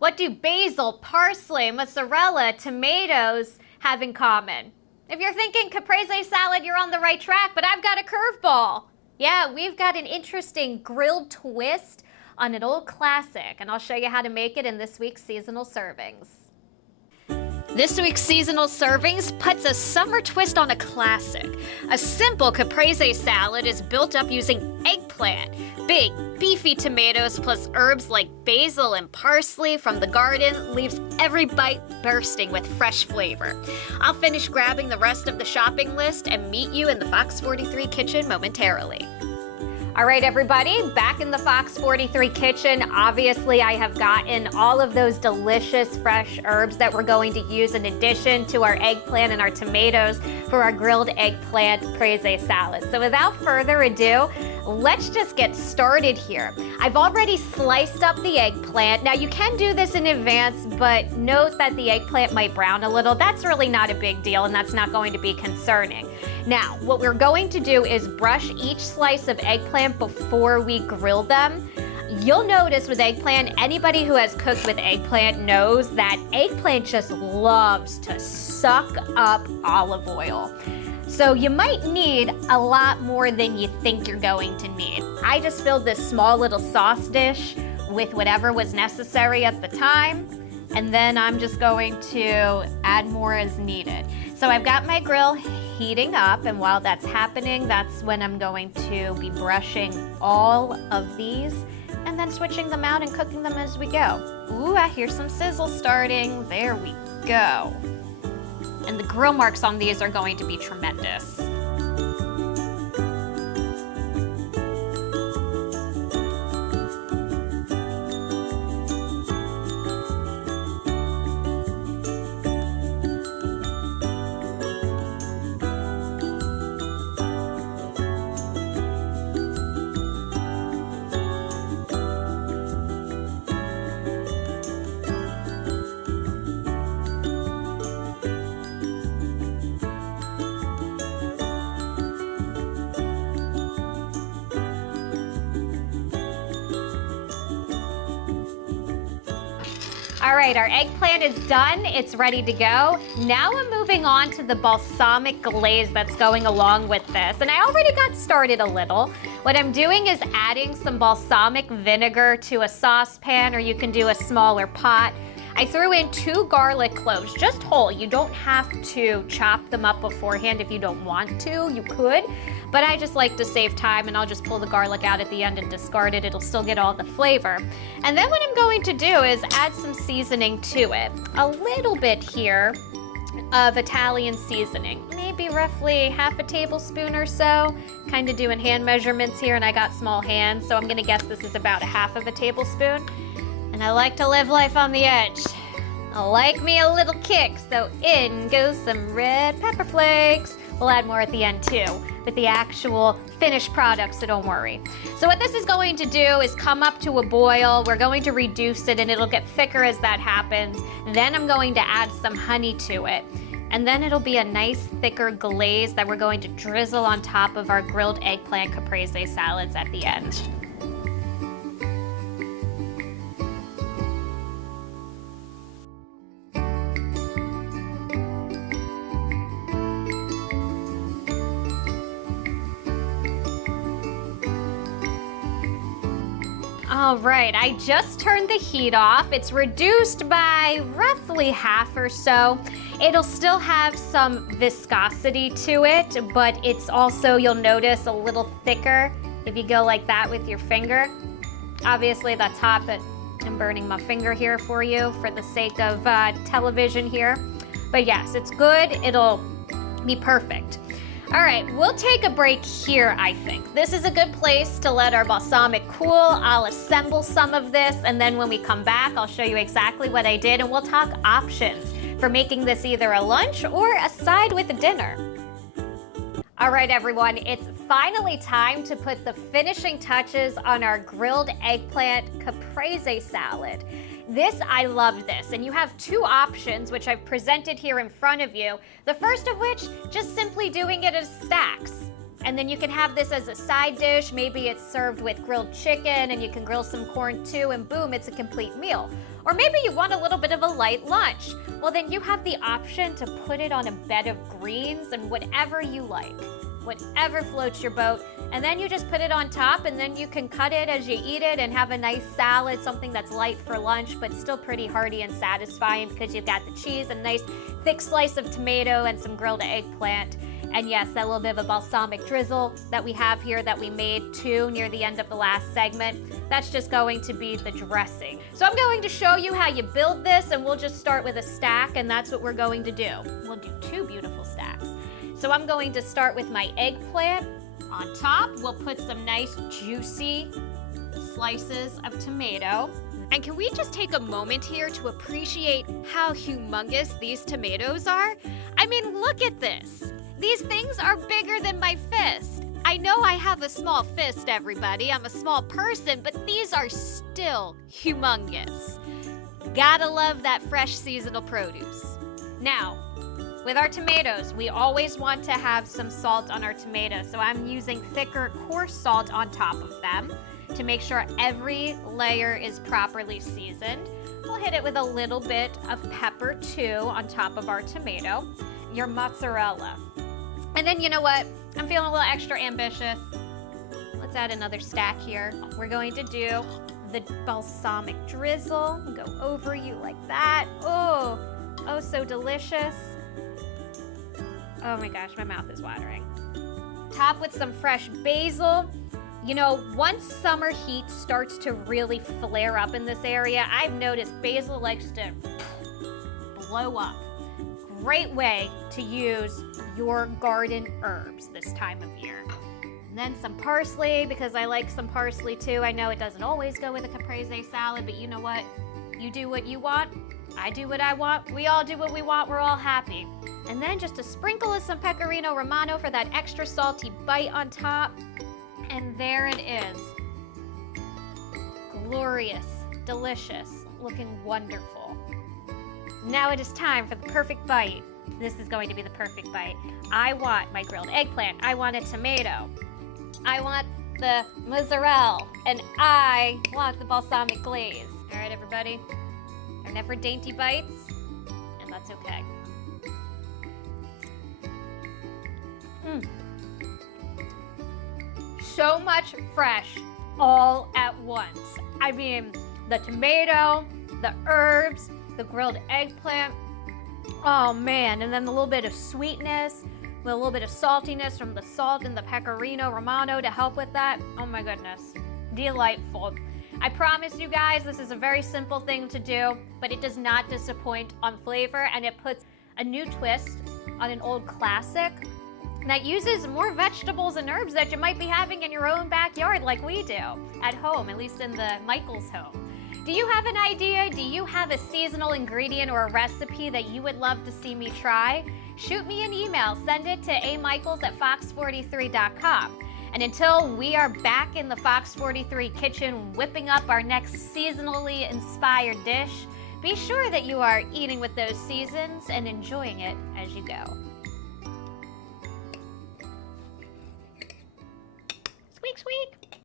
What do basil, parsley, mozzarella, tomatoes have in common? If you're thinking caprese salad, you're on the right track, but I've got a curveball. Yeah, we've got an interesting grilled twist on an old classic, and I'll show you how to make it in this week's seasonal servings. This week's seasonal servings puts a summer twist on a classic. A simple caprese salad is built up using eggplant, big, beefy tomatoes plus herbs like basil and parsley from the garden leaves every bite bursting with fresh flavor. I'll finish grabbing the rest of the shopping list and meet you in the Fox 43 kitchen momentarily. All right, everybody, back in the Fox 43 kitchen. Obviously, I have gotten all of those delicious fresh herbs that we're going to use in addition to our eggplant and our tomatoes for our grilled eggplant caprese salad. So without further ado, let's just get started here. I've already sliced up the eggplant. Now, you can do this in advance, but note that the eggplant might brown a little. That's really not a big deal, and that's not going to be concerning. Now, what we're going to do is brush each slice of eggplant before we grill them. You'll notice with eggplant, anybody who has cooked with eggplant knows that eggplant just loves to suck up olive oil. So you might need a lot more than you think you're going to need. I just filled this small little sauce dish with whatever was necessary at the time, and then I'm just going to add more as needed. So I've got my grill heating up, and while that's happening, that's when I'm going to be brushing all of these and then switching them out and cooking them as we go. Ooh, I hear some sizzle starting. There we go. And the grill marks on these are going to be tremendous. All right, our eggplant is done. It's ready to go. Now I'm moving on to the balsamic glaze that's going along with this. And I already got started a little. What I'm doing is adding some balsamic vinegar to a saucepan, or you can do a smaller pot. I threw in 2 garlic cloves, just whole. You don't have to chop them up beforehand if you don't want to. You could, but I just like to save time, and I'll just pull the garlic out at the end and discard it. It'll still get all the flavor. And then what I'm going to do is add some seasoning to it. A little bit here of Italian seasoning, maybe roughly half a tablespoon or so. Kind of doing hand measurements here, and I got small hands, so I'm gonna guess this is about a half of a tablespoon. And I like to live life on the edge. I like me a little kick, so in goes some red pepper flakes. We'll add more at the end too, with the actual finished product, so don't worry. So what this is going to do is come up to a boil. We're going to reduce it, and it'll get thicker as that happens. Then I'm going to add some honey to it. And then it'll be a nice thicker glaze that we're going to drizzle on top of our grilled eggplant caprese salads at the end. All right, I just turned the heat off. It's reduced by roughly half or so. It'll still have some viscosity to it, but it's also, you'll notice, a little thicker if you go like that with your finger. Obviously that's hot, but I'm burning my finger here for you for the sake of television here. But yes, it's good. It'll be perfect. All right, we'll take a break here, I think. This is a good place to let our balsamic cool. I'll assemble some of this, and then when we come back, I'll show you exactly what I did, and we'll talk options for making this either a lunch or a side with dinner. All right, everyone, it's finally time to put the finishing touches on our grilled eggplant caprese salad. I love this, and you have 2 options, which I've presented here in front of you. The first of which, just simply doing it as stacks. And then you can have this as a side dish. Maybe it's served with grilled chicken, and you can grill some corn too, and boom, it's a complete meal. Or maybe you want a little bit of a light lunch. Well, then you have the option to put it on a bed of greens and whatever you like. Whatever floats your boat, and then you just put it on top, and then you can cut it as you eat it and have a nice salad, something that's light for lunch but still pretty hearty and satisfying because you've got the cheese, a nice thick slice of tomato, and some grilled eggplant. And yes, that little bit of a balsamic drizzle that we have here that we made too near the end of the last segment, that's just going to be the dressing. So I'm going to show you how you build this, and we'll just start with a stack, and that's what we're going to do. We'll do 2 beautiful stacks. So I'm going to start with my eggplant. On top, we'll put some nice juicy slices of tomato. And can we just take a moment here to appreciate how humongous these tomatoes are? I mean, look at this. These things are bigger than my fist. I know I have a small fist, everybody. I'm a small person, but these are still humongous. Gotta love that fresh seasonal produce. Now, with our tomatoes, we always want to have some salt on our tomatoes, so I'm using thicker, coarse salt on top of them to make sure every layer is properly seasoned. We'll hit it with a little bit of pepper too on top of our tomato, your mozzarella. And then you know what? I'm feeling a little extra ambitious. Let's add another stack here. We're going to do the balsamic drizzle. Go over you like that. Oh, so delicious. Oh my gosh, my mouth is watering. Top with some fresh basil. You know, once summer heat starts to really flare up in this area, I've noticed basil likes to blow up. Great way to use your garden herbs this time of year. And then some parsley, because I like some parsley too. I know it doesn't always go with a caprese salad, but you know what? You do what you want. I do what I want. We all do what we want. We're all happy. And then just a sprinkle of some pecorino romano for that extra salty bite on top. And there it is. Glorious, delicious, looking wonderful. Now it is time for the perfect bite. This is going to be the perfect bite. I want my grilled eggplant. I want a tomato. I want the mozzarella. And I want the balsamic glaze. All right, everybody. They're never dainty bites, and that's okay. So much fresh all at once. I mean, the tomato, the herbs, the grilled eggplant. Oh man, and then a little bit of sweetness with a little bit of saltiness from the salt and the pecorino romano to help with that. Oh my goodness, delightful. I promise you guys, this is a very simple thing to do, but it does not disappoint on flavor, and it puts a new twist on an old classic that uses more vegetables and herbs that you might be having in your own backyard like we do at home, at least in the Michaels home. Do you have an idea? Do you have a seasonal ingredient or a recipe that you would love to see me try? Shoot me an email. Send it to amikles@fox43.com. And until we are back in the Fox 43 kitchen whipping up our next seasonally inspired dish, be sure that you are eating with those seasons and enjoying it as you go. Squeak, squeak.